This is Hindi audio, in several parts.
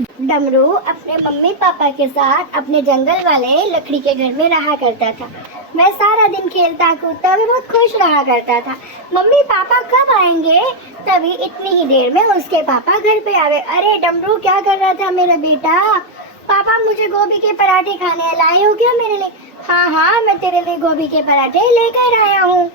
डमरू अपने मम्मी पापा के साथ अपने जंगल वाले लकड़ी के घर में रहा करता था। मैं सारा दिन खेलता कूदता भी बहुत खुश रहा करता था। मम्मी पापा कब आएंगे? तभी इतनी ही देर में उसके पापा घर पे आ गए। अरे डमरू क्या कर रहा था मेरा बेटा? पापा मुझे गोभी के पराठे खाने हैं, लाए हो क्या मेरे लिए? हाँ हाँ, मैं तेरे लिए गोभी के पराठे लेकर आया हूँ।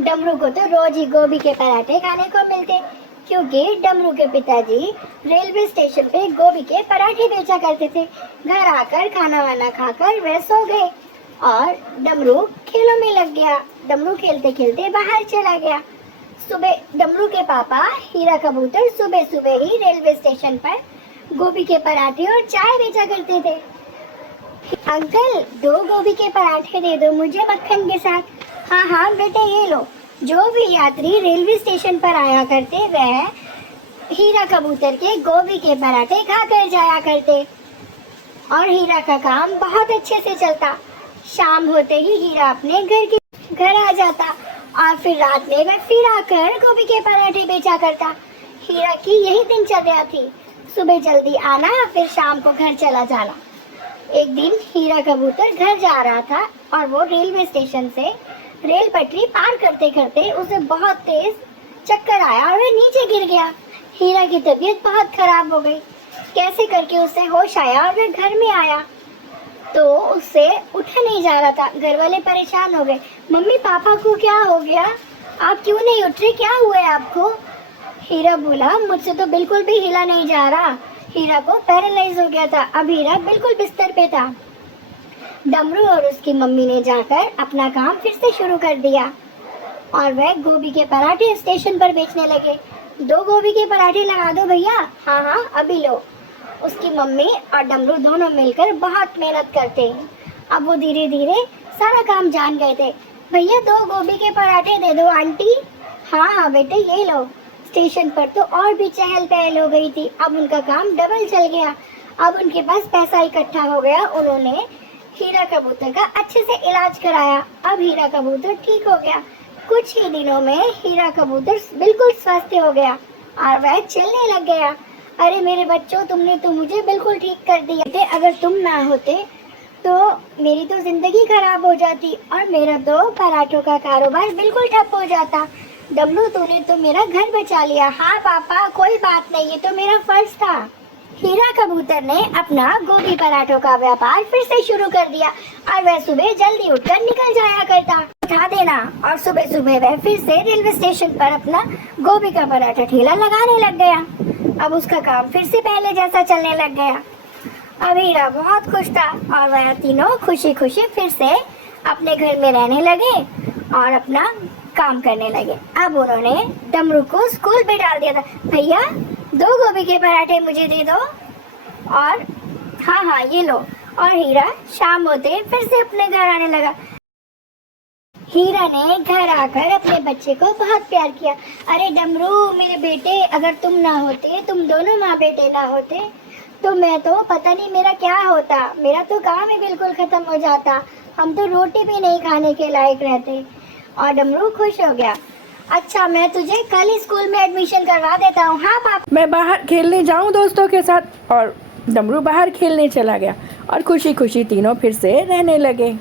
डमरू को तो रोज ही गोभी के पराठे खाने को मिलते, क्योंकि डमरू के पिताजी रेलवे स्टेशन पे गोभी के पराठे बेचा करते थे। घर आकर खाना वाना खाकर वह सो गए और डमरू खेलों में लग गया। डमरू खेलते खेलते बाहर चला गया। सुबह डमरू के पापा हीरा कबूतर सुबह सुबह ही रेलवे स्टेशन पर गोभी के पराठे और चाय बेचा करते थे। अंकल 2 गोभी के पराठे दे दो मुझे मक्खन के साथ। हाँ हाँ बेटे ये लो। जो भी यात्री रेलवे स्टेशन पर आया करते वह हीरा कबूतर के गोभी के पराठे खाकर जाया करते और हीरा का काम बहुत अच्छे से चलता। शाम होते ही हीरा अपने घर आ जाता और फिर रात में वह फिर आकर गोभी के पराठे बेचा करता। हीरा की यही दिनचर्या थी, सुबह जल्दी आना फिर शाम को घर चला जाना। एक दिन हीरा कबूतर घर जा रहा था और वो रेलवे स्टेशन से रेल पटरी पार करते करते उसे बहुत तेज चक्कर आया और वह नीचे गिर गया। हीरा की तबीयत बहुत खराब हो गई। कैसे करके उसे होश आया और वह घर में आया तो उससे उठा नहीं जा रहा था। घर वाले परेशान हो गए। मम्मी पापा को क्या हो गया? आप क्यों नहीं उठ रहे? क्या हुआ है आपको? हीरा बोला मुझसे तो बिल्कुल भी हिला नहीं जा रहा। हीरा को पैरालाइज हो गया था। अब हीरा बिल्कुल बिस्तर पे था। डमरू और उसकी मम्मी ने जाकर अपना काम फिर से शुरू कर दिया और वह गोभी के पराठे स्टेशन पर बेचने लगे। 2 गोभी के पराठे लगा दो भैया। हाँ हाँ अभी लो। उसकी मम्मी और डमरू दोनों मिलकर बहुत मेहनत करते हैं। अब वो धीरे धीरे सारा काम जान गए थे। भैया 2 गोभी के पराठे दे दो आंटी। हाँ हाँ बेटे ये लो। स्टेशन पर तो और भी चहल पहल हो गई थी। अब उनका काम डबल चल गया। अब उनके पास पैसा इकट्ठा हो गया। उन्होंने हीरा कबूतर का अच्छे से इलाज कराया। अब हीरा कबूतर ठीक हो गया। कुछ ही दिनों में हीरा कबूतर बिल्कुल स्वस्थ हो गया और वह चलने लग गया। अरे मेरे बच्चों, तुमने तो मुझे बिल्कुल ठीक कर दिया। अगर तुम ना होते तो मेरी तो जिंदगी खराब हो जाती और मेरा तो पराठों का कारोबार बिल्कुल ठप हो जाता। डमरू तूने तो मेरा घर बचा लिया। हाँ पापा कोई बात नहीं, ये तो मेरा फर्ज था। हीरा कबूतर ने अपना गोभी पराठों का व्यापार फिर से शुरू कर दिया और वह सुबह जल्दी उठकर निकल जाया करता। उठा देना और सुबह सुबह वह फिर से रेलवे स्टेशन पर अपना गोभी का पराठा ठेला लगाने लग गया। अब उसका काम फिर से पहले जैसा चलने लग गया। अब हीरा बहुत खुश था और वह तीनों खुशी खुशी फिर से अपने घर में रहने लगे और अपना काम करने लगे। अब उन्होंने डमरू को स्कूल में डाल दिया था। भैया 2 गोभी के पराठे मुझे दे दो। और हाँ हाँ ये लो। और हीरा शाम होते फिर से अपने घर आने लगा। हीरा ने घर आकर अपने बच्चे को बहुत प्यार किया। अरे डमरू मेरे बेटे, अगर तुम ना होते, तुम दोनों माँ बेटे ना होते तो मैं तो पता नहीं मेरा क्या होता। मेरा तो काम ही बिल्कुल खत्म हो जाता। हम तो रोटी भी नहीं खाने के लायक रहते। और डमरू खुश हो गया। अच्छा मैं तुझे कल ही स्कूल में एडमिशन करवा देता हूँ। हाँ पापा। मैं बाहर खेलने जाऊँ दोस्तों के साथ। और डमरू बाहर खेलने चला गया और खुशी खुशी तीनों फिर से रहने लगे।